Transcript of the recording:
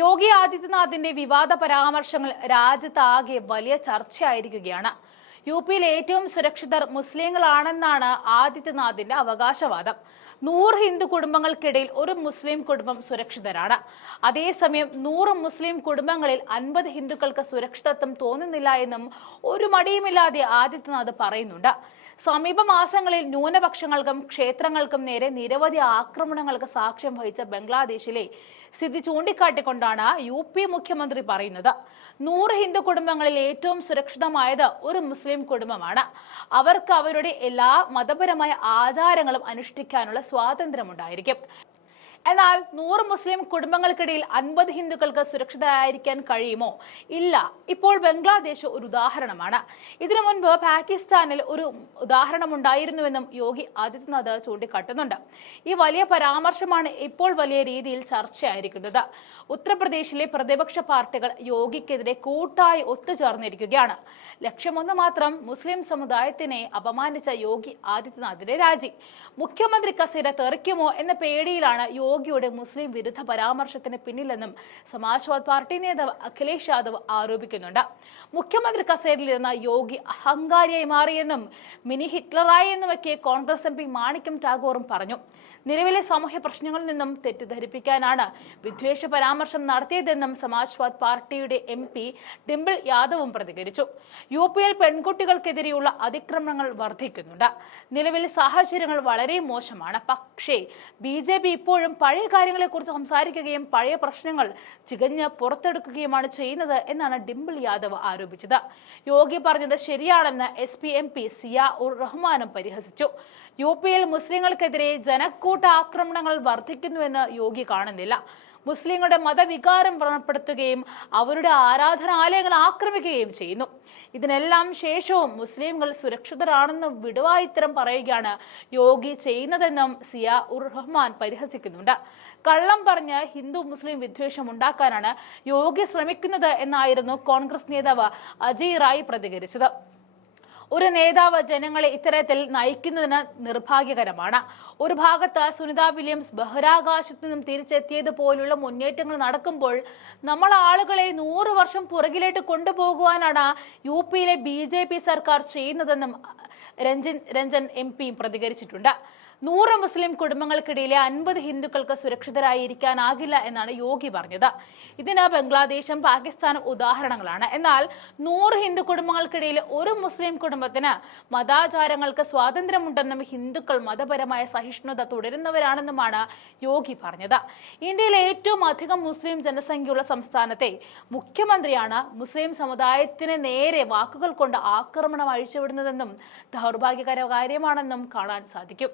യോഗി ആദിത്യനാഥിന്റെ വിവാദ പരാമർശങ്ങൾ രാജ്യത്താകെ വലിയ ചർച്ചയായിരിക്കുകയാണ്. യു പിയിൽ ഏറ്റവും സുരക്ഷിതർ മുസ്ലിങ്ങളാണെന്നാണ് ആദിത്യനാഥിന്റെ അവകാശവാദം. 100 ഹിന്ദു കുടുംബങ്ങൾക്കിടയിൽ ഒരു മുസ്ലിം കുടുംബം സുരക്ഷിതരാണ്. അതേസമയം 100 മുസ്ലിം കുടുംബങ്ങളിൽ 50 ഹിന്ദുക്കൾക്ക് സുരക്ഷിതത്വം തോന്നുന്നില്ല എന്നും ഒരു മടിയുമില്ലാതെ ആദിത്യനാഥ് പറയുന്നുണ്ട്. സമീപ മാസങ്ങളിൽ ന്യൂനപക്ഷങ്ങൾക്കും ക്ഷേത്രങ്ങൾക്കും നേരെ നിരവധി ആക്രമണങ്ങൾക്ക് സാക്ഷ്യം വഹിച്ച ബംഗ്ലാദേശിലെ സ്ഥിതി ചൂണ്ടിക്കാട്ടിക്കൊണ്ടാണ് യു പി മുഖ്യമന്ത്രി പറയുന്നത്. 100 ഹിന്ദു കുടുംബങ്ങളിൽ ഏറ്റവും സുരക്ഷിതമായത് ഒരു മുസ്ലിം കുടുംബമാണ്. അവർക്ക് അവരുടെ എല്ലാ മതപരമായ ആചാരങ്ങളും അനുഷ്ഠിക്കാനുള്ള സ്വാതന്ത്ര്യമുണ്ടായിരിക്കും. എന്നാൽ 100 മുസ്ലിം കുടുംബങ്ങൾക്കിടയിൽ 50 ഹിന്ദുക്കൾക്ക് സുരക്ഷിതരായിരിക്കാൻ കഴിയുമോ? ഇല്ല. ഇപ്പോൾ ബംഗ്ലാദേശ് ഒരു ഉദാഹരണമാണ്. ഇതിനു മുൻപ് പാകിസ്ഥാനിൽ ഒരു ഉദാഹരണമുണ്ടായിരുന്നുവെന്നും യോഗി ആദിത്യനാഥ് ചൂണ്ടിക്കാട്ടുന്നുണ്ട്. ഈ വലിയ പരാമർശമാണ് ഇപ്പോൾ വലിയ രീതിയിൽ ചർച്ചയായിരിക്കുന്നത്. ഉത്തർപ്രദേശിലെ പ്രതിപക്ഷ പാർട്ടികൾ യോഗിക്കെതിരെ കൂട്ടായി ഒത്തുചേർന്നിരിക്കുകയാണ്. ലക്ഷ്യമൊന്നു മാത്രം: മുസ്ലിം സമുദായത്തിനെ അപമാനിച്ച യോഗി ആദിത്യനാഥിന്റെ രാജി. മുഖ്യമന്ത്രി കസേര തെറിക്കുമോ എന്ന പേടിയിലാണ് യോഗിയുടെ മുസ്ലിം വിരുദ്ധ പരാമർശത്തിന് പിന്നിലെന്നും സമാജ്വാദ് പാർട്ടി നേതാവ് അഖിലേഷ് യാദവ് ആരോപിക്കുന്നുണ്ട്. മുഖ്യമന്ത്രി കസേരയിലിരുന്ന യോഗി അഹങ്കാരിയായി മാറിയെന്നും മിനി ഹിറ്റ്ലറായി എന്നുമൊക്കെ കോൺഗ്രസ് എം പി മാണിക്യം ടാഗോറും പറഞ്ഞു. നിലവിലെ സാമൂഹ്യ പ്രശ്നങ്ങളിൽ നിന്നും തെറ്റിദ്ധരിപ്പിക്കാനാണ് വിദ്വേഷ പരാമർശം നടത്തിയതെന്നും സമാജ്വാദ് പാർട്ടിയുടെ എം പി ഡിംപിൾ യാദവും പ്രതികരിച്ചു. യു പിയിൽ പെൺകുട്ടികൾക്കെതിരെയുള്ള അതിക്രമണങ്ങൾ വർദ്ധിക്കുന്നുണ്ട്. നിലവിലെ സാഹചര്യങ്ങൾ വളരെ മോശമാണ്. പക്ഷേ BJP ഇപ്പോഴും പഴയ കാര്യങ്ങളെക്കുറിച്ച് സംസാരിക്കുകയും പഴയ പ്രശ്നങ്ങൾ ചികഞ്ഞ് പുറത്തെടുക്കുകയുമാണ് ചെയ്യുന്നത് എന്നാണ് ഡിംപിൾ യാദവ് ആരോപിച്ചത്. യോഗി പറഞ്ഞത് ശരിയാണെന്ന് SP MP സിയാ ഉർ റഹ്മാനും പരിഹസിച്ചു. യു പിയിൽ മുസ്ലിങ്ങൾക്കെതിരെ ജനക്കൂട്ട ആക്രമണങ്ങൾ വർദ്ധിക്കുന്നുവെന്ന് യോഗി കാണുന്നില്ല. മുസ്ലിങ്ങളുടെ മതവികാരം വ്രണപ്പെടുത്തുകയും അവരുടെ ആരാധനാലയങ്ങൾ ആക്രമിക്കുകയും ചെയ്യുന്നു. ഇതിനെല്ലാം ശേഷവും മുസ്ലിംകൾ സുരക്ഷിതരാണെന്ന് വിടുവായിത്തരം പറയുകയാണ് യോഗി ചെയ്യുന്നതെന്നും സിയാ ഉർ റഹ്മാൻ പരിഹസിക്കുന്നുണ്ട്. കള്ളം പറഞ്ഞ് ഹിന്ദു മുസ്ലിം വിദ്വേഷം ഉണ്ടാക്കാനാണ് യോഗി ശ്രമിക്കുന്നത് എന്നായിരുന്നു കോൺഗ്രസ് നേതാവ് അജയ് റായ് പ്രതികരിച്ചത്. ഒരു നേതാവ് ജനങ്ങളെ ഇത്തരത്തിൽ നയിക്കുന്നതിന് നിർഭാഗ്യകരമാണ്. ഒരു ഭാഗത്ത് സുനിത വില്യംസ് ബഹിരാകാശത്തു നിന്നും തിരിച്ചെത്തിയതുപോലുള്ള മുന്നേറ്റങ്ങൾ നടക്കുമ്പോൾ നമ്മൾ ആളുകളെ 100 വർഷം പുറകിലേക്ക് കൊണ്ടുപോകുവാനാണ് യു പിയിലെ BJP സർക്കാർ ചെയ്യുന്നതെന്നും രഞ്ജൻ MP പ്രതികരിച്ചിട്ടുണ്ട്. 100 മുസ്ലിം കുടുംബങ്ങൾക്കിടയിലെ 50 ഹിന്ദുക്കൾക്ക് സുരക്ഷിതരായിരിക്കാനാകില്ല എന്നാണ് യോഗി പറഞ്ഞത്. ഇതിന് ബംഗ്ലാദേശും പാകിസ്ഥാനും ഉദാഹരണങ്ങളാണ്. എന്നാൽ 100 ഹിന്ദു കുടുംബങ്ങൾക്കിടയിൽ ഒരു മുസ്ലിം കുടുംബത്തിന് മതാചാരങ്ങൾക്ക് സ്വാതന്ത്ര്യമുണ്ടെന്നും ഹിന്ദുക്കൾ മതപരമായ സഹിഷ്ണുത തുടരുന്നവരാണെന്നുമാണ് യോഗി പറഞ്ഞത്. ഇന്ത്യയിലെ ഏറ്റവും അധികം മുസ്ലിം ജനസംഖ്യയുള്ള സംസ്ഥാനത്തെ മുഖ്യമന്ത്രിയാണ് മുസ്ലിം സമുദായത്തിന് നേരെ വാക്കുകൾ കൊണ്ട് ആക്രമണം അഴിച്ചുവിടുന്നതെന്നും ദൗർഭാഗ്യകര കാര്യമാണെന്നും കാണാൻ സാധിക്കും.